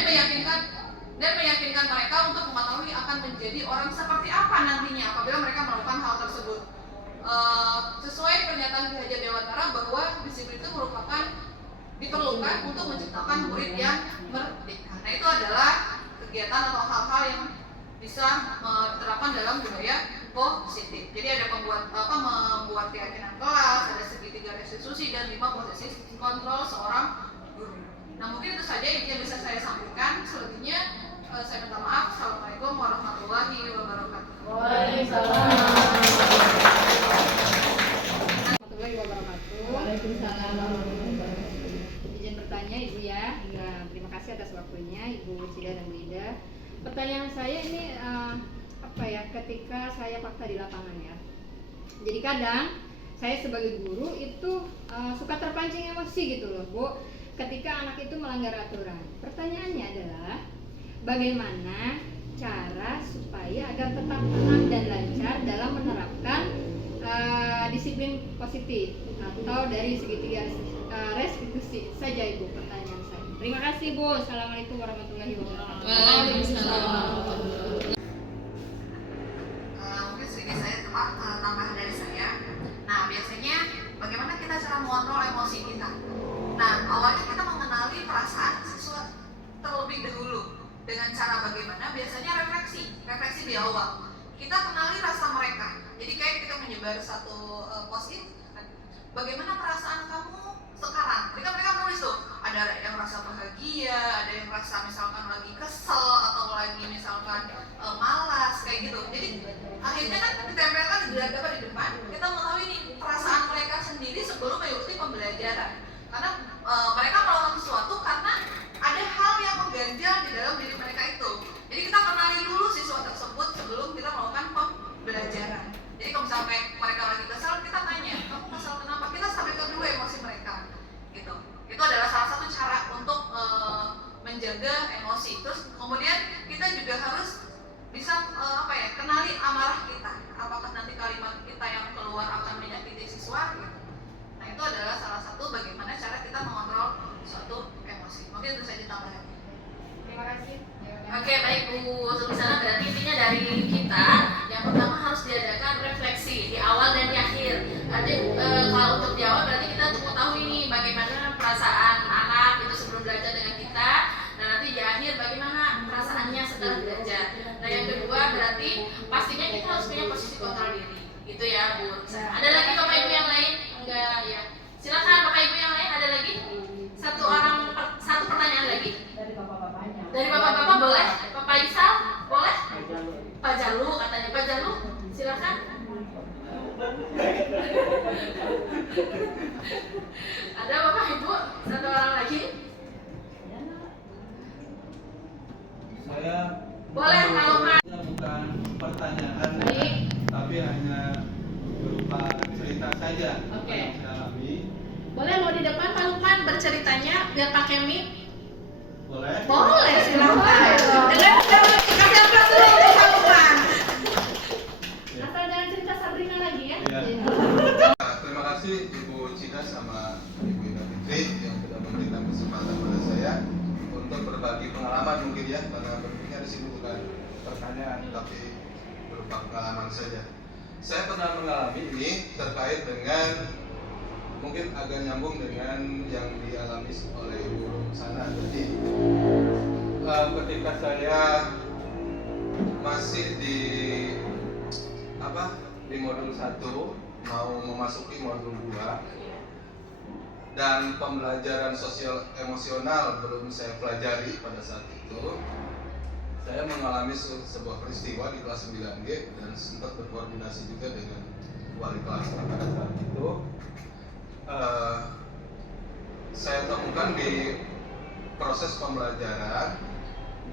meyakinkan mereka untuk mengetahui akan menjadi orang seperti apa nantinya apabila mereka melakukan hal tersebut. Sesuai pernyataan Ki Hajar Dewantara bahwa disiplin itu diperlukan untuk menciptakan murid yang merdeka. Nah, itu adalah kegiatan atau hal-hal yang bisa diterapkan dalam budaya positif. Jadi ada membuat keyakinan kelas, ada segitiga restitusi dan 5 posisi kontrol seorang guru. Nah, mungkin itu saja yang bisa saya sampaikan. Selebihnya saya minta maaf. Assalamualaikum warahmatullahi wabarakatuh. Waalaikumsalam warahmatullahi wabarakatuh. Waalaikumsalam warahmatullahi wabarakatuh. Izin bertanya Ibu ya. Terima kasih atas waktunya Ibu Cida dan Bu Ida. Pertanyaan saya ini ketika saya fakta di lapangan ya. Jadi kadang saya sebagai guru itu suka terpancing emosi gitu loh, Bu. Ketika anak itu melanggar aturan. Pertanyaannya adalah bagaimana cara supaya agar tetap tenang dan lancar dalam menerapkan disiplin positif atau dari segitiga restitusi saja Ibu pertanyaan saya. Terima kasih Bu. Assalamualaikum warahmatullahi wabarakatuh. Mungkin sedikit saya tambah dari saya. Nah, biasanya bagaimana kita cara mengontrol emosi kita? Nah, awalnya kita mengenali perasaan siswa terlebih dahulu dengan cara bagaimana? Biasanya refleksi di awal. Kita kenali rasa mereka. Jadi kayak kita menyebar satu post-it. Bagaimana perasaan kamu sekarang? Ketika mereka menulis tuh, ada yang merasa bahagia, ada yang merasa misalkan lagi kesel atau lagi misalkan malas kayak gitu. Jadi akhirnya kan ditempelkan di depan, kita mengetahui nih perasaan mereka sendiri sebelum mengikuti pembelajaran. Karena mereka melakukan sesuatu karena ada hal yang mengganjal di dalam diri mereka itu. Jadi kita kenali dulu siswa tersebut sebelum kita melakukan pembelajaran. Jadi kalau misalnya mereka lagi kesal, kita tanya, kamu kesal kenapa? Kita sampaikan dulu emosi mereka. Gitu. Itu adalah salah satu cara untuk menjaga emosi. Terus kemudian kita juga harus bisa kenali amarah kita. Apakah nanti kalimat kita yang keluar akan menyakiti siswa? Gitu. Nah, itu adalah salah satu bagaimana cara kita mengontrol suatu emosi. Mungkin itu saja tambahan. Terima kasih. Oke, baik Bu Sulisana, berarti intinya dari kita yang pertama harus diadakan refleksi di awal dan di akhir. Nanti kalau untuk di awal berarti kita untuk mengetahui nih bagaimana perasaan anak itu sebelum belajar dengan kita. Nah, nanti di akhir bagaimana perasaannya setelah belajar. Nah, yang kedua berarti pastinya kita harus punya posisi kontrol diri. Itu ya Bu. Ada lagi Bapak Ibu yang lain? Enggak ya. Silakan Bapak Ibu yang lain, ada lagi? Satu pertanyaan lagi. Dari bapak-bapaknya. Dari bapak-bapak boleh? Bapak Isal boleh? Pak Jalu katanya. Pak Jalu silakan. Ada Bapak Ibu? Satu orang lagi? Saya Boleh kalau Pak. bukan pertanyaan, Baik. tapi hanya berupa cerita saja. Oke. Yang saya alami. Boleh mau di depan Pak Lukman berceritanya biar pakai mic? Boleh? Boleh, silakan. Dengan kasih aplaus dulu untuk Pak Lukman. Asal jangan cerita Sabrina lagi ya. Iya. Terima kasih Ibu Cida sama Ibu Ida Fitri yang sudah memberikan kesempatan pada saya untuk berbagi pengalaman mungkin ya, karena bentuknya di sini bukan pertanyaan tapi berupa pengalaman saja. Saya pernah mengalami ini terkait dengan mungkin agak nyambung dengan yang dialami oleh Ibu Sana tadi. Ketika saya masih di di modul 1 mau memasuki modul 2 dan pembelajaran sosial emosional belum saya pelajari pada saat itu. Saya mengalami sebuah peristiwa di kelas 9G dan sempat berkoordinasi juga dengan wali kelas pada saat itu. Saya temukan di proses pembelajaran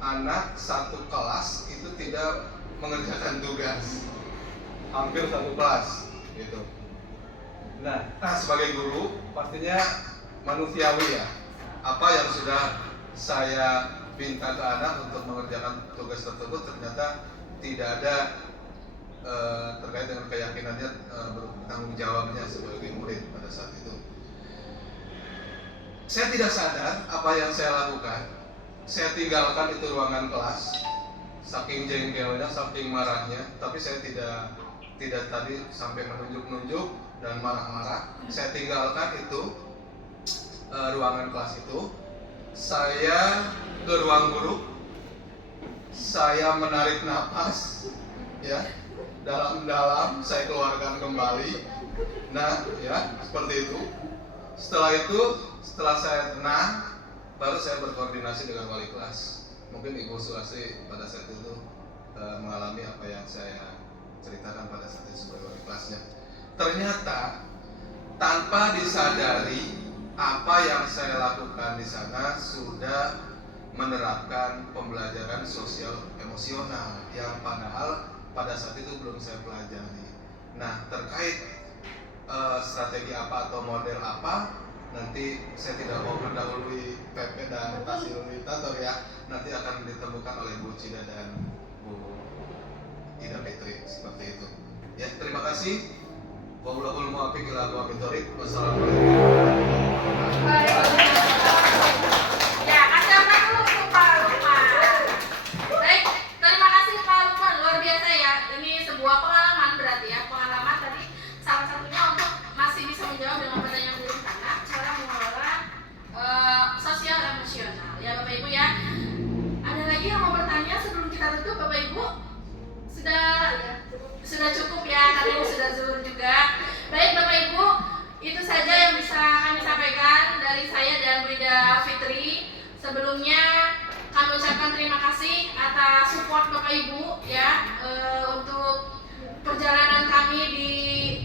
anak satu kelas itu tidak mengerjakan tugas, hampir satu kelas gitu. Nah, sebagai guru pastinya manusiawi ya, apa yang sudah saya minta ke anak untuk mengerjakan tugas tersebut ternyata tidak ada terkait dengan keyakinannya bertanggung jawabnya sebagai murid pada saat itu. Saya tidak sadar apa yang saya lakukan. Saya tinggalkan itu ruangan kelas, saking jengkelnya, saking marahnya. Tapi saya tidak tadi sampai menunjuk-nunjuk dan marah-marah. Saya tinggalkan itu ruangan kelas itu. Saya ke ruang guru. Saya menarik napas, ya, dalam-dalam. Saya keluarkan kembali. Nah, ya, seperti itu. Setelah saya tenang, baru saya berkoordinasi dengan wali kelas. Mungkin Ibu Sulastri pada saat itu mengalami apa yang saya ceritakan pada saat itu sebagai wali kelasnya. Ternyata tanpa disadari apa yang saya lakukan di sana sudah menerapkan pembelajaran sosial emosional yang padahal pada saat itu belum saya pelajari. Nah, terkait strategi apa atau model apa, nanti saya tidak mau mendahului PP dan fasilitator ya. Nanti akan ditemukan oleh Bu Cida dan Bu Ida Fitri seperti itu. Ya, terima kasih. Wallahul muwaffiq ila aqwamit thoriq. Wassalamualaikum warahmatullahi wabarakatuh. Ya, kasih apa dulu untuk Pak Lukman. Baik, terima kasih Pak Lukman, luar biasa ya. Ini sebuah pengalaman berarti ya. Pengalaman tadi salah satunya untuk masih bisa menjawab dengan pertanyaan guru anak cara mengelola sosial emosional. Ya Bapak Ibu ya. Ada lagi yang mau bertanya sebelum kita tutup Bapak Ibu? Sudah cukup ya, karena ini sudah zuhur juga. Baik Bapak Ibu, itu saja yang bisa kami sampaikan dari saya dan Bu Ida Fitri. Sebelumnya kami ucapkan terima kasih atas support Bapak Ibu ya untuk perjalanan kami di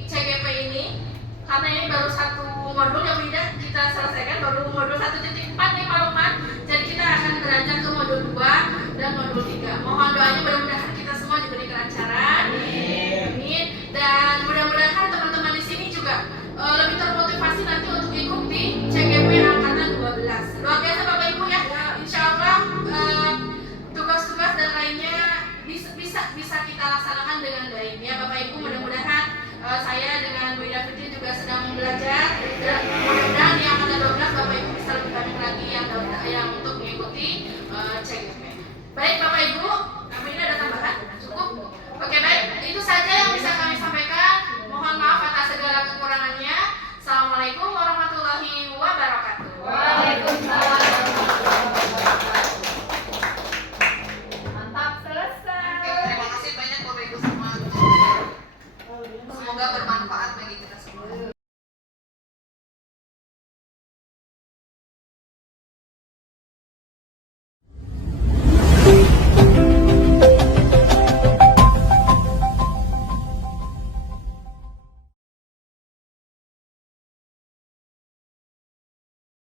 CGP ini. Karena ini baru satu modul yang tidak kita selesaikan, baru modul 1.4 nih Pak Lukman. Jadi kita akan beranjak ke modul 2 dan modul 3. Mohon doanya mudah-mudahan kita semua diberi kelancaran. Amin. Dan mudah-mudahan teman-teman di sini juga lebih termotivasi nanti untuk ikut di CGP angkatan 12. Luar biasa Bapak Ibu ya. Insya Allah tugas-tugas dan lainnya bisa kita laksanakan dengan baik ya Bapak Ibu. Mudah-mudahan saya dengan Bu Ida Fitri juga sedang belajar dan mudah-mudahan di angkatan 12 Bapak Ibu bisa lebih banyak lagi yang untuk mengikuti CGP. Baik Bapak